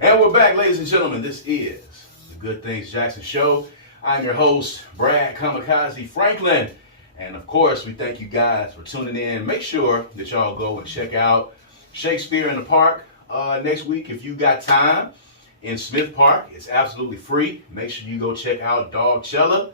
And we're back, ladies and gentlemen. This is the Good Things Jackson Show. I'm your host, Brad Kamikaze Franklin. And of course, we thank you guys for tuning in. Make sure that y'all go and check out Shakespeare in the Park next week if you got time in Smith Park. It's absolutely free. Make sure you go check out Dogchella.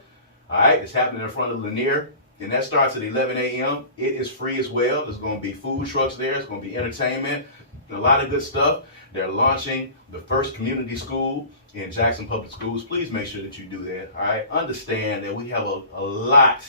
All right, it's happening in front of Lanier. And that starts at 11 a.m. It is free as well. There's going to be food trucks there. It's going to be entertainment. A lot of good stuff. They're launching the first community school in Jackson Public Schools. Please make sure that you do that. All right. Understand that we have a lot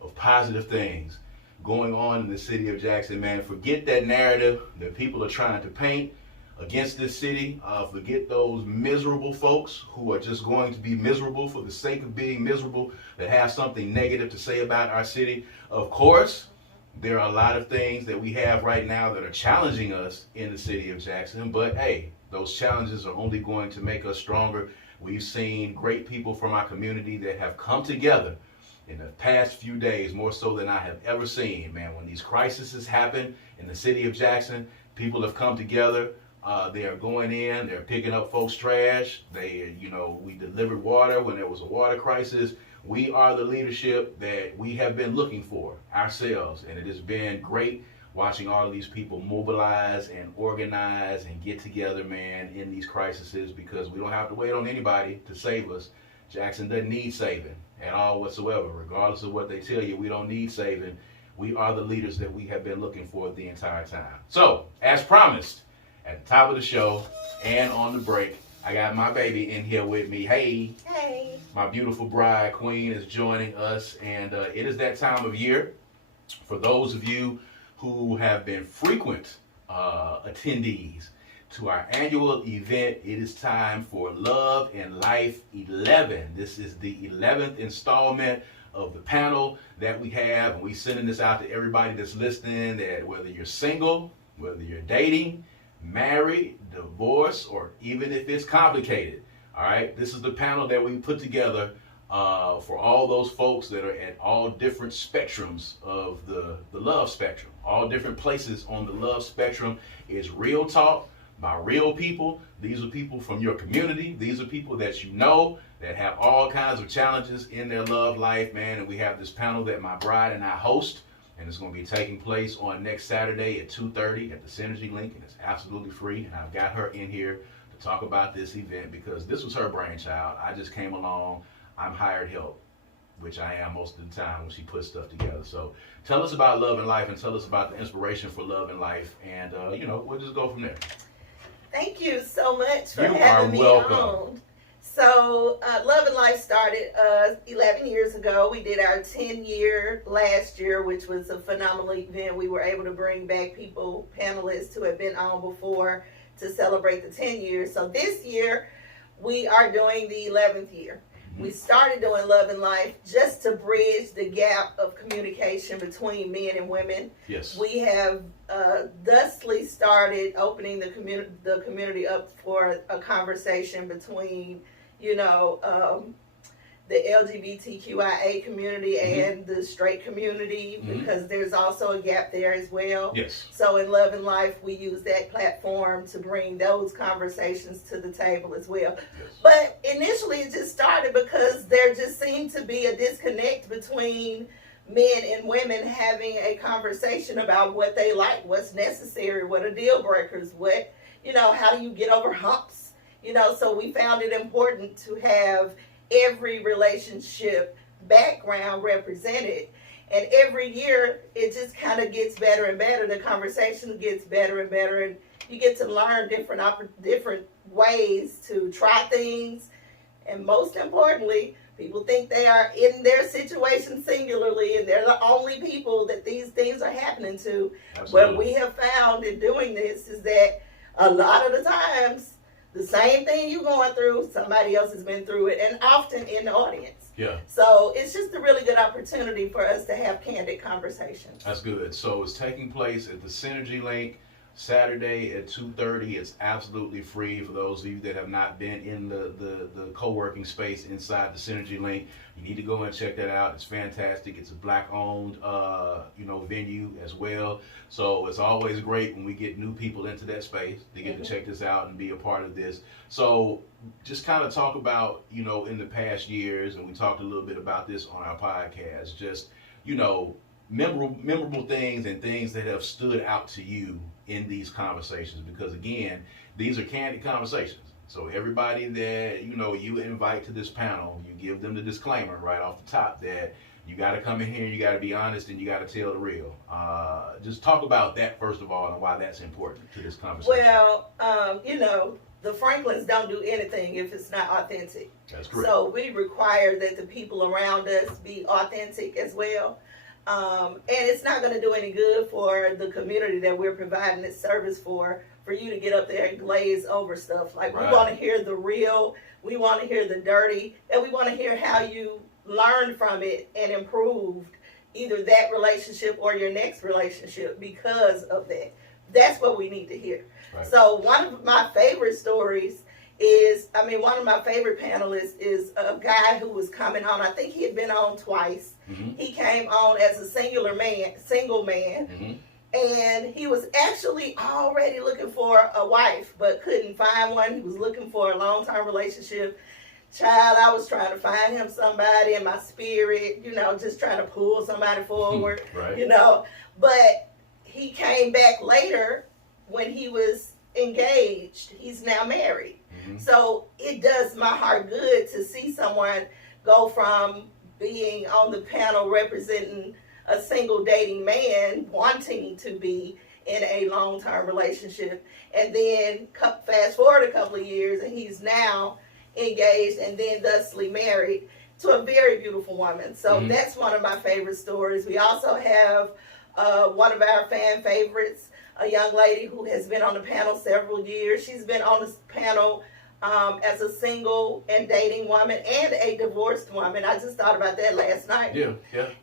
of positive things going on in the city of Jackson, man. Forget that narrative that people are trying to paint against this city. Forget those miserable folks who are just going to be miserable for the sake of being miserable, that have something negative to say about our city. Of course, there are a lot of things that we have right now that are challenging us in the city of Jackson, but hey, those challenges are only going to make us stronger. We've seen great people from our community that have come together in the past few days, more so than I have ever seen, man. When these crises happen in the city of Jackson, people have come together. They are going in, they're picking up folks' trash. We delivered water when there was a water crisis. We are the leadership that we have been looking for ourselves, and it has been great watching all of these people mobilize and organize and get together, man, in these crises, because we don't have to wait on anybody to save us. Jackson doesn't need saving at all whatsoever. Regardless of what they tell you, we don't need saving. We are the leaders that we have been looking for the entire time. So, as promised, at the top of the show and on the break, I got my baby in here with me. Hey. Hey. My beautiful bride, Queen, is joining us, and it is that time of year. For those of you who have been frequent attendees to our annual event, it is time for Love and Life 11. This is the 11th installment of the panel that we have, and we're sending this out to everybody that's listening, that whether you're single, whether you're dating, married, divorced, or even if it's complicated. All right, this is the panel that we put together for all those folks that are at all different spectrums of the love spectrum, all different places on the love spectrum. Is real talk by real people. These are people from your community. These are people that you know that have all kinds of challenges in their love life, man. And we have this panel that my bride and I host, and it's going to be taking place on next Saturday at 2:30 at the Synergy Link, and it's absolutely free. And I've got her in here to talk about this event because this was her brainchild. I just came along. I'm hired help, which I am most of the time when she puts stuff together. So tell us about Love and Life, and tell us about the inspiration for Love and Life, and we'll just go from there. Thank you so much for You having are me welcome. on. So Love and Life started 11 years ago. We did our 10-year last year, which was a phenomenal event. We were able to bring back people, panelists who had been on before, to celebrate the 10 years. So this year, we are doing the 11th year. We started doing Love and Life just to bridge the gap of communication between men and women. Yes. We have thusly started opening the community up for a conversation between, the LGBTQIA community and the straight community, because there's also a gap there as well. Yes. So in Love and Life, we use that platform to bring those conversations to the table as well. Yes. But initially it just started because there just seemed to be a disconnect between men and women having a conversation about what they like, what's necessary, what are deal breakers, how do you get over humps? So we found it important to have every relationship background represented. And every year, it just kind of gets better and better. The conversation gets better and better, and you get to learn different ways to try things. And most importantly, people think they are in their situation singularly, and they're the only people that these things are happening to. Absolutely. What we have found in doing this is that a lot of the times, the same thing you're going through, somebody else has been through it, and often in the audience. Yeah. So it's just a really good opportunity for us to have candid conversations. That's good. So it's taking place at the Synergy Link Saturday at 2:30. It's absolutely free for those of you that have not been in the co-working space inside the Synergy Link. You need to go and check that out. It's fantastic. It's a black-owned, venue as well. So it's always great when we get new people into that space. They get to check this out and be a part of this. So just kind of talk about, in the past years, and we talked a little bit about this on our podcast, just, memorable things and things that have stood out to you in these conversations, because again, these are candid conversations. So everybody that you invite to this panel, you give them the disclaimer right off the top that you got to come in here, you got to be honest, and you got to tell the real. Just talk about that first of all and why that's important to this conversation. Well, the Franklins don't do anything if it's not authentic. That's correct. So we require that the people around us be authentic as well. And it's not going to do any good for the community that we're providing this service for you to get up there and glaze over stuff. Like, right. We want to hear the real, we want to hear the dirty, and we want to hear how you learned from it and improved either that relationship or your next relationship because of that. That's what we need to hear. Right. So one of my favorite stories one of my favorite panelists is a guy who was coming on. I think he had been on twice. Mm-hmm. He came on as a single man, mm-hmm. and he was actually already looking for a wife, but couldn't find one. He was looking for a long-term relationship. Child, I was trying to find him somebody in my spirit, just trying to pull somebody forward, right. But he came back later when he was engaged. He's now married. Mm-hmm. So it does my heart good to see someone go from being on the panel representing a single dating man wanting to be in a long-term relationship, and then fast forward a couple of years and he's now engaged and then thusly married to a very beautiful woman. So mm-hmm. that's one of my favorite stories. We also have one of our fan favorites, a young lady who has been on the panel several years. She's been on the panel as a single and dating woman and a divorced woman. I just thought about that last night. Yeah.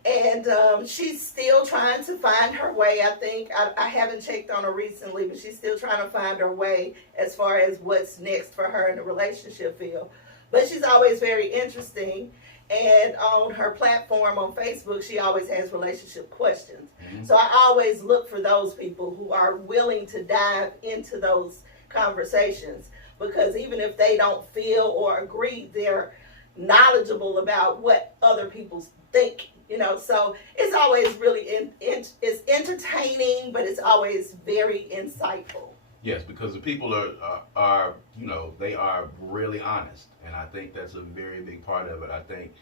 And she's still trying to find her way. I think I haven't checked on her recently, but she's still trying to find her way as far as what's next for her in the relationship field. But she's always very interesting. And on her platform on Facebook, she always has relationship questions. Mm-hmm. So I always look for those people who are willing to dive into those conversations, because even if they don't feel or agree, they're knowledgeable about what other people think. So it's always really it's entertaining, but it's always very insightful. Yes, because the people are they are really honest, and I think that's a very big part of it. I think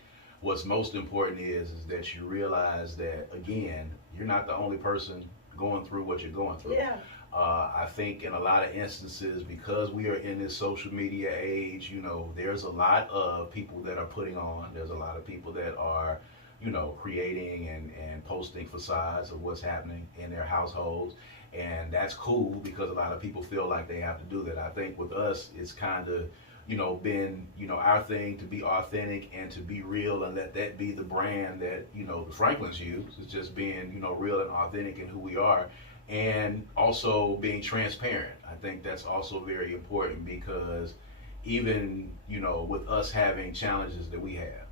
what's most important is that you realize that, again, you're not the only person going through what you're going through. Yeah. I think in a lot of instances, because we are in this social media age, there's a lot of people that are putting on. There's a lot of people that are, creating and posting facades of what's happening in their households. And that's cool because a lot of people feel like they have to do that. I think with us, it's kind of, been, our thing to be authentic and to be real and let that be the brand that, the Franklins use. It's just being, real and authentic in who we are, and also being transparent. I think that's also very important because even, with us having challenges that we have,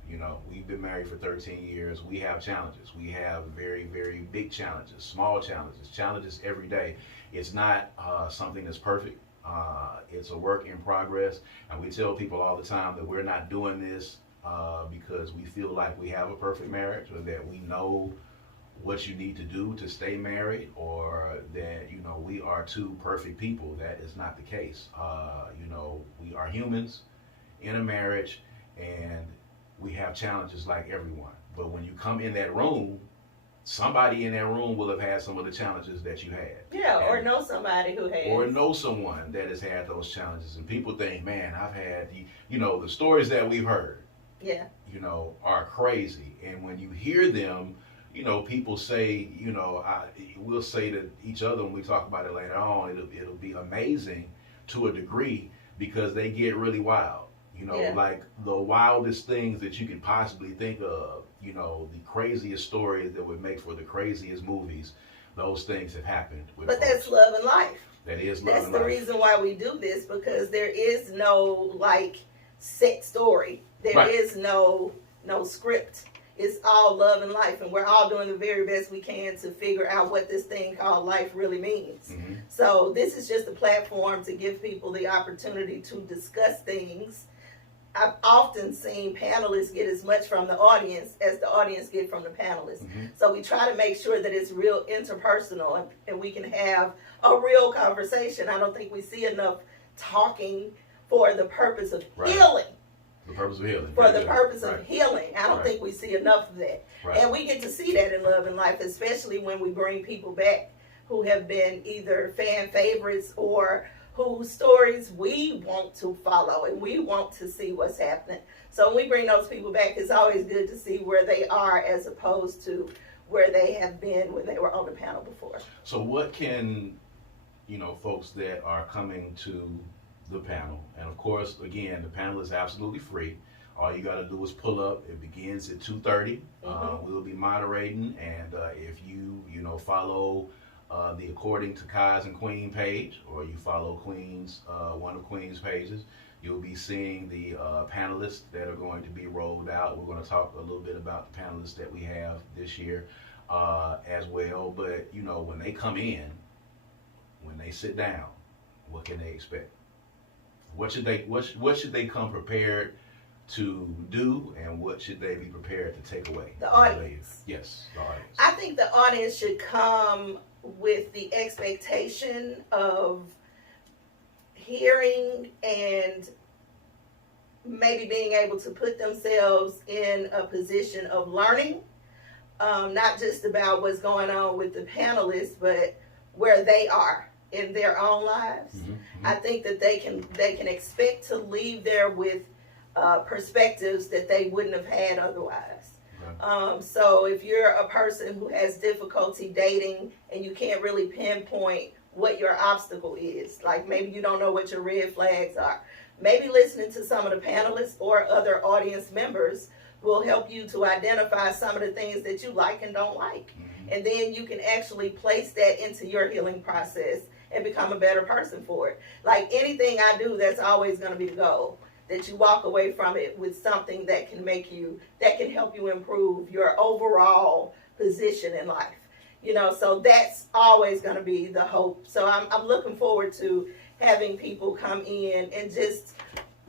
we've been married for 13 years. We have challenges. We have very, very big challenges, small challenges every day. It's not something that's perfect. It's a work in progress. And we tell people all the time that we're not doing this because we feel like we have a perfect marriage, or that we know what you need to do to stay married, or that, we are two perfect people. That is not the case. We are humans in a marriage, and we have challenges like everyone. But when you come in that room, somebody in that room will have had some of the challenges that you had. Yeah, or know somebody who has. Or know someone that has had those challenges. And people think, man, I've had the stories that we've heard, yeah, are crazy. And when you hear them, people say, we'll say to each other when we talk about it later on, it'll be amazing to a degree, because they get really wild. Like the wildest things that you can possibly think of, the craziest stories that would make for the craziest movies, those things have happened with But folks. that's love and life. That is love That's and the life. reason why we do this, because there is no like set story. There Right. is no script. It's all love and life, and we're all doing the very best we can to figure out what this thing called life really means. Mm-hmm. So this is just a platform to give people the opportunity to discuss things. I've often seen panelists get as much from the audience as the audience get from the panelists. Mm-hmm. So we try to make sure that it's real interpersonal, and we can have a real conversation. I don't think we see enough talking for the purpose of Right. healing. The purpose of healing. For Very the good. purpose Right. of healing. I don't Right. think we see enough of that. Right. And we get to see that in Love and Life, especially when we bring people back who have been either fan favorites or whose stories we want to follow and we want to see what's happening. So when we bring those people back, it's always good to see where they are as opposed to where they have been when they were on the panel before. So what can, folks that are coming to the panel, and of course, again, the panel is absolutely free. All you got to do is pull up. It begins at 2:30. We'll be moderating, and if you follow the According to Kaz and Queen page, or you follow Queen's one of Queen's pages, you'll be seeing the panelists that are going to be rolled out. We're going to talk a little bit about the panelists that we have this year as well. But when they come in, when they sit down, what can they expect? What should they come prepared to do, and what should they be prepared to take away? The audience. Yes, the audience. I think the audience should come with the expectation of hearing and maybe being able to put themselves in a position of learning, not just about what's going on with the panelists, but where they are in their own lives. Mm-hmm. I think that they can expect to leave there with perspectives that they wouldn't have had otherwise. Okay. So if you're a person who has difficulty dating and you can't really pinpoint what your obstacle is, like maybe you don't know what your red flags are, maybe listening to some of the panelists or other audience members will help you to identify some of the things that you like and don't like. Mm-hmm. And then you can actually place that into your healing process and become a better person for it. Like anything I do, that's always going to be the goal, that you walk away from it with something that can help you improve your overall position in life. So that's always going to be the hope. So I'm looking forward to having people come in and just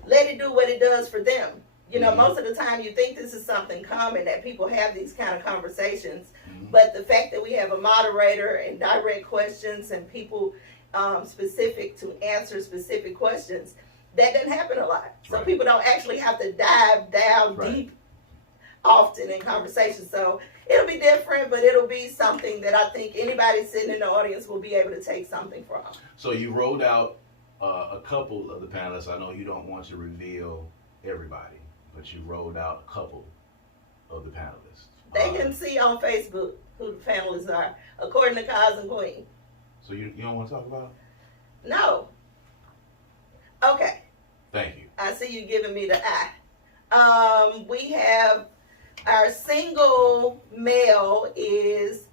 let it do what it does for them. Mm-hmm. Most of the time you think this is something common, that people have these kind of conversations, Mm-hmm. but the fact that we have a moderator and direct questions and people specific to answer specific questions, that doesn't happen a lot. So Right. people don't actually have to dive down Right. deep often in conversation. So it'll be different, but it'll be something that I think anybody sitting in the audience will be able to take something from. So you rolled out a couple of the panelists. I know you don't want to reveal everybody, but you rolled out a couple of the panelists. They can see on Facebook who the panelists are, according to Kaz and Queen. So you don't want to talk about it? No. Okay. Thank you. I see you giving me the eye. We have our single male is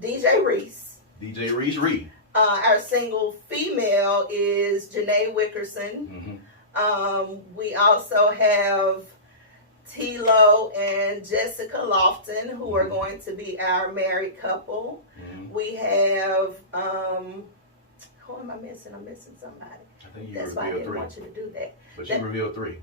DJ Reese. DJ Reese Reed. Our single female is Janae Wickerson. Mm-hmm. We also have Tilo and Jessica Lofton, who are going to be our married couple. Mm-hmm. We have, who am I missing? I'm missing somebody. I think you That's why I revealed didn't three. want you to do that. But you revealed three.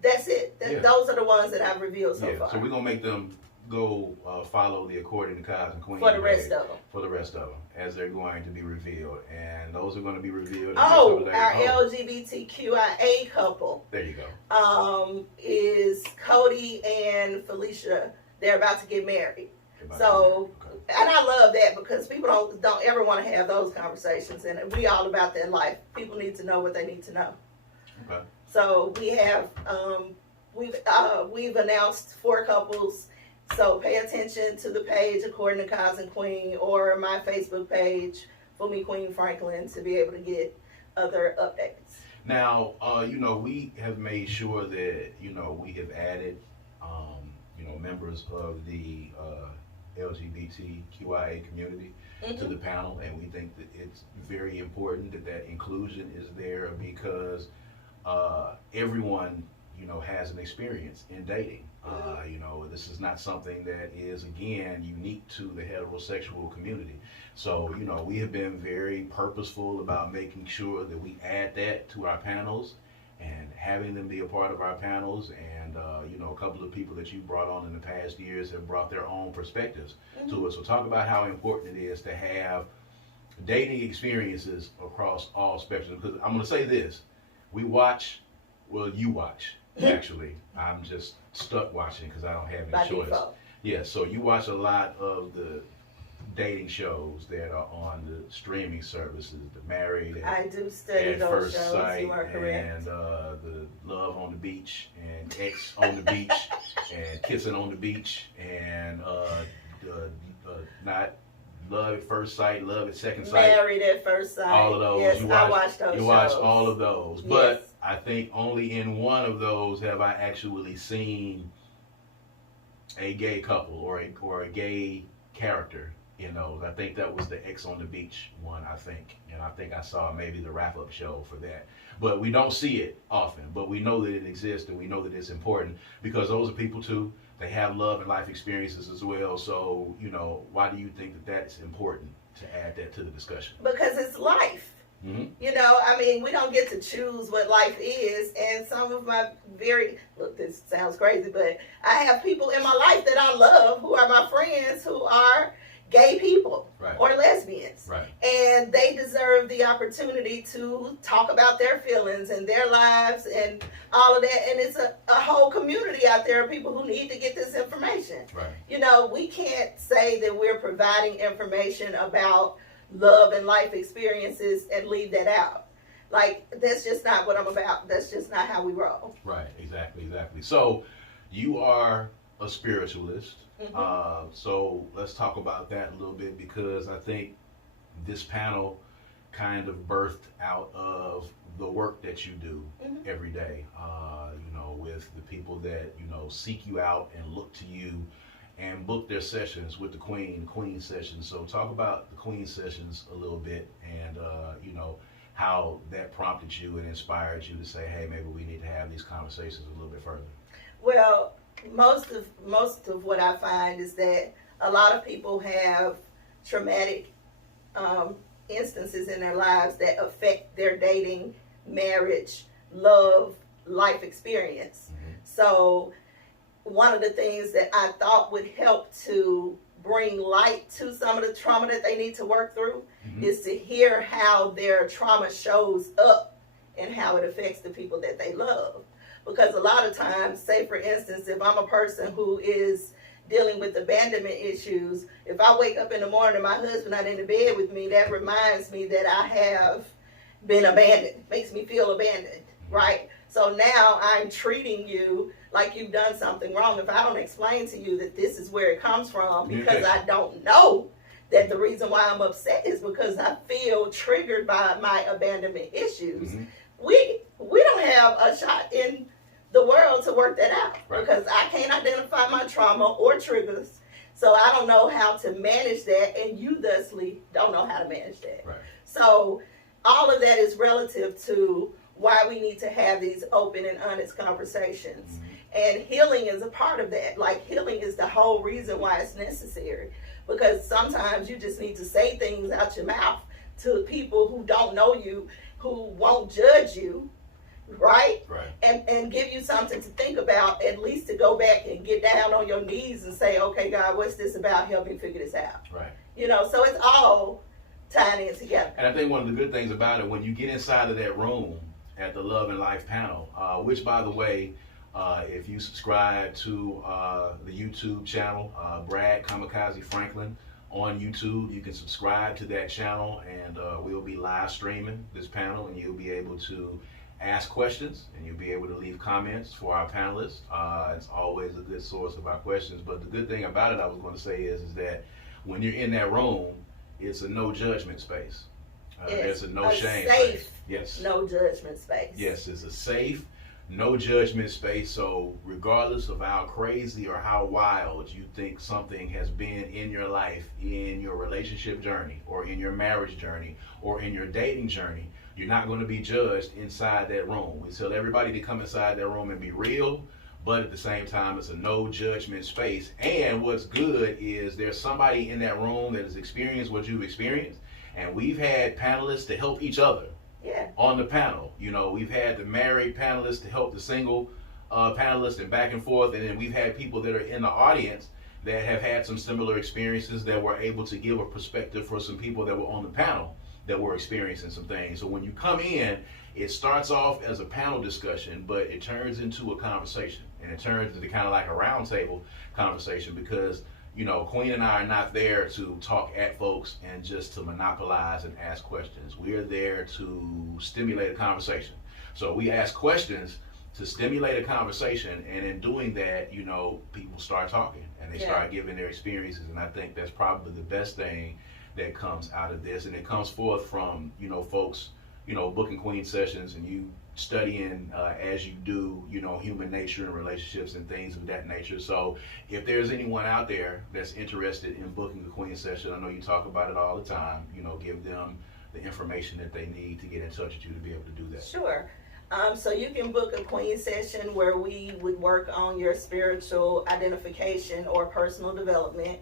That's it. Yeah. Those are the ones that I've revealed so far. So we're gonna make them go follow the According to Kaz and Queen For the rest page of them. for the rest of them, as they're going to be revealed, and those are going to be revealed. in Oh, the next our couple of days. LGBTQIA couple There you go. is Cody and Felicia. They're about to get married. Goodbye. So, Okay. and I love that because people don't ever want to have those conversations, and we all about their life. People need to know what they need to know. Okay. So we have we've announced 4 couples. So pay attention to the page According to Kaz and Queen, or my Facebook page, Fumi Queen Franklin, to be able to get other updates. Now, we have made sure that we have added, members of the LGBTQIA community to the panel, and we think that it's very important that that inclusion is there because everyone, you know, has an experience in dating. You know, this is not something that is, again, unique to the heterosexual community. So, you know, we have been very purposeful about making sure that we add that to our panels and having them be a part of our panels. And, you know, a couple of people that you brought on in the past years have brought their own perspectives to it. So talk about how important it is to have dating experiences across all spectrums. Because I'm going to say this, you watch, actually. I'm just stuck watching because I don't have any choice. Default. Yeah, so you watch a lot of the dating shows that are on the streaming services, the Married I do study those First shows. Sight, You are correct. and the Love on the Beach, and X on the Beach, and Kissing on the Beach, and not Love at First Sight, Love at Second Sight. Married at First Sight. All of those. Yes, I watched those. You watch all of those, yes. But I think only in one of those have I actually seen a gay couple or a gay character. You know, I think that was the X on the Beach one, I think. And I think I saw maybe the wrap-up show for that. But we don't see it often, but we know that it exists and we know that it's important because those are people too. They have love and life experiences as well. So, you know, why do you think that that's important to add that to the discussion? Because it's life. Mm-hmm. You know, I mean, we don't get to choose what life is. And some of my look, this sounds crazy, but I have people in my life that I love who are my friends who are gay people or lesbians. Right. And they deserve the opportunity to talk about their feelings and their lives and all of that. And it's a whole community out there of people who need to get this information. Right. You know, we can't say that we're providing information about love and life experiences and leave that out. Like, that's just not what I'm about. That's just not how we roll. Right, exactly. So you are a spiritualist. So let's talk about that a little bit because I think this panel kind of birthed out of the work that you do every day, you know, with the people that, you know, seek you out and look to you and book their sessions with the Queen sessions. So talk about the Queen sessions a little bit and, you know, how that prompted you and inspired you to say, hey, maybe we need to have these conversations a little bit further. Well, most of what I find is that a lot of people have traumatic instances in their lives that affect their dating, marriage, love, life experience. So one of the things that I thought would help to bring light to some of the trauma that they need to work through is to hear how their trauma shows up and how it affects the people that they love. Because a lot of times, say for instance, if I'm a person who is dealing with abandonment issues, if I wake up in the morning and my husband not in the bed with me, that reminds me that I have been abandoned, makes me feel abandoned, right? So now I'm treating you like you've done something wrong. If I don't explain to you that this is where it comes from, because I don't know that the reason why I'm upset is because I feel triggered by my abandonment issues, we don't have a shot in the world to work that out because I can't identify my trauma or triggers. So I don't know how to manage that, and you thusly don't know how to manage that. Right. So all of that is relative to why we need to have these open and honest conversations. And healing is a part of that. Like, healing is the whole reason why it's necessary. Because sometimes you just need to say things out your mouth to people who don't know you, who won't judge you, right? And give you something to think about, at least to go back and get down on your knees and say, okay, God, what's this about? Help me figure this out. Right. You know, so it's all tying in together. And I think one of the good things about it, when you get inside of that room at the Love and Life panel, which, by the way, if you subscribe to the YouTube channel, Brad Kamikaze Franklin on YouTube, you can subscribe to that channel, and we'll be live streaming this panel, and you'll be able to ask questions, and you'll be able to leave comments for our panelists. It's always a good source of our questions. But the good thing about it, I was going to say, is that when you're in that room, it's a no judgment space. There's a no shame safe, space. Yes. No judgment space. Yes, it's a safe, no judgment space. So regardless of how crazy or how wild you think something has been in your life, in your relationship journey, or in your marriage journey, or in your dating journey, you're not going to be judged inside that room. We tell everybody to come inside that room and be real, but at the same time, it's a no judgment space. And what's good is there's somebody in that room that has experienced what you've experienced, and we've had panelists to help each other. Yeah. On the panel, we've had the married panelists to help the single panelists, and back and forth, and then we've had people that are in the audience that have had some similar experiences that were able to give a perspective for some people that were on the panel that were experiencing some things. So when you come in, it starts off as a panel discussion, but it turns into a conversation, and it turns into kind of like a roundtable conversation, because Queen and I are not there to talk at folks and just to monopolize and ask questions. We are there to stimulate a conversation. So we ask questions to stimulate a conversation, and in doing that, people start talking and they start giving their experiences, and I think that's probably the best thing that comes out of this, and it comes forth from folks booking Queen sessions, and you studying as you do human nature and relationships and things of that nature. So if there's anyone out there that's interested in booking a Queen session, I know you talk about it all the time, give them the information that they need to get in touch with you to be able to do that. Sure. So you can book a Queen session where we would work on your spiritual identification or personal development,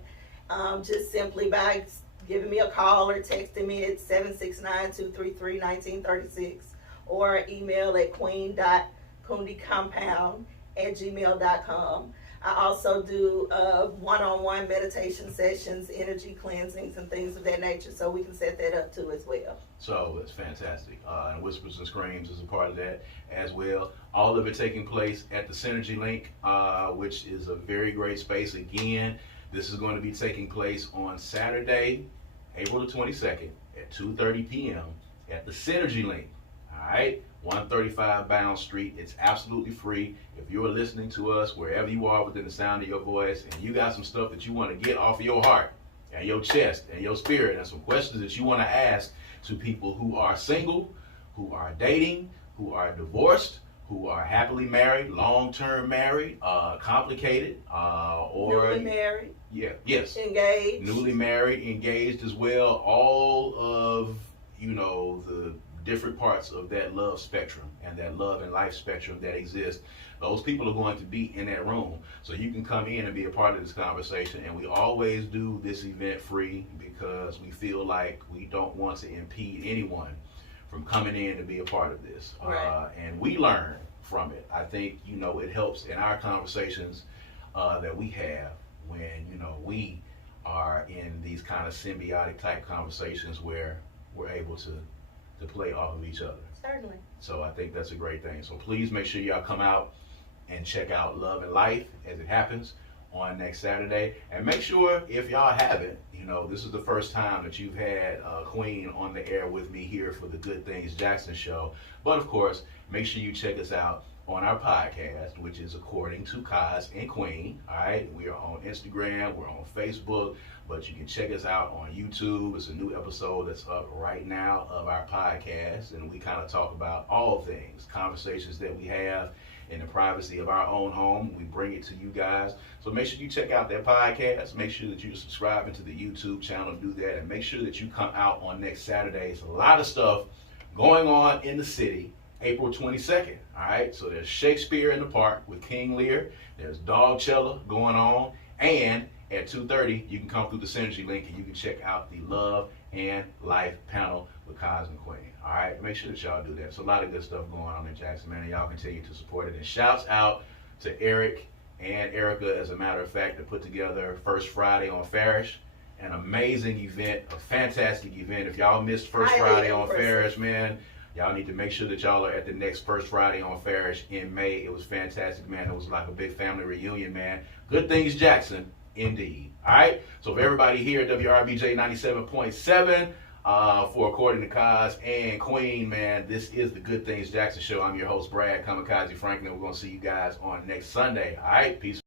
just simply by giving me a call or texting me at 769-233-1936, or email at queen.kundicompound@gmail.com. I also do one-on-one meditation sessions, energy cleansings, and things of that nature, so we can set that up too as well. So that's fantastic. And Whispers and Screams is a part of that as well. All of it taking place at the Synergy Link, which is a very great space. Again, this is going to be taking place on Saturday, April the 22nd at 2:30 p.m. at the Synergy Link. All right, 135 Bound Street. It's absolutely free. If you're listening to us wherever you are within the sound of your voice, and you got some stuff that you want to get off of your heart and your chest and your spirit, and some questions that you want to ask to people who are single, who are dating, who are divorced, who are happily married, long-term married, complicated, or newly married, engaged, newly married, engaged as well. All of the different parts of that love spectrum and that love and life spectrum that exists. Those people are going to be in that room, so you can come in and be a part of this conversation. And we always do this event free because we feel like we don't want to impede anyone from coming in to be a part of this. Right. And we learn from it. I think it helps in our conversations that we have when we are in these kind of symbiotic type conversations where we're able to play off of each other. Certainly. So I think that's a great thing. So please make sure y'all come out and check out Love and Life as it happens on next Saturday. And make sure, if y'all haven't, this is the first time that you've had Queen on the air with me here for the Good Things Jackson show. But of course, make sure you check us out on our podcast, which is According to Kaz and Queen. All right, we are on Instagram, we're on Facebook, but you can check us out on YouTube. It's a new episode that's up right now of our podcast, and we kind of talk about all things, conversations that we have in the privacy of our own home. We bring it to you guys. So make sure you check out that podcast. Make sure that you're subscribing to the YouTube channel. Do that, and make sure that you come out on next Saturday. It's a lot of stuff going on in the city. April 22nd, all right? So there's Shakespeare in the Park with King Lear. There's Dogcella going on. And at 2:30, you can come through the Synergy Link and you can check out the Love and Life panel with Kaz and Queen. All right? Make sure that y'all do that. There's a lot of good stuff going on in Jackson, man, and y'all continue to support it. And shouts out to Eric and Erica, as a matter of fact, to put together First Friday on Farish. An amazing event, a fantastic event. If y'all missed First Friday on Farish, man, y'all need to make sure that y'all are at the next First Friday on Farish in May. It was fantastic, man. It was like a big family reunion, man. Good Things Jackson, indeed. All right? So for everybody here at WRBJ 97.7, for According to Kaz and Queen, man, this is the Good Things Jackson show. I'm your host, Brad Kamikaze Franklin. We're going to see you guys on next Sunday. All right? Peace.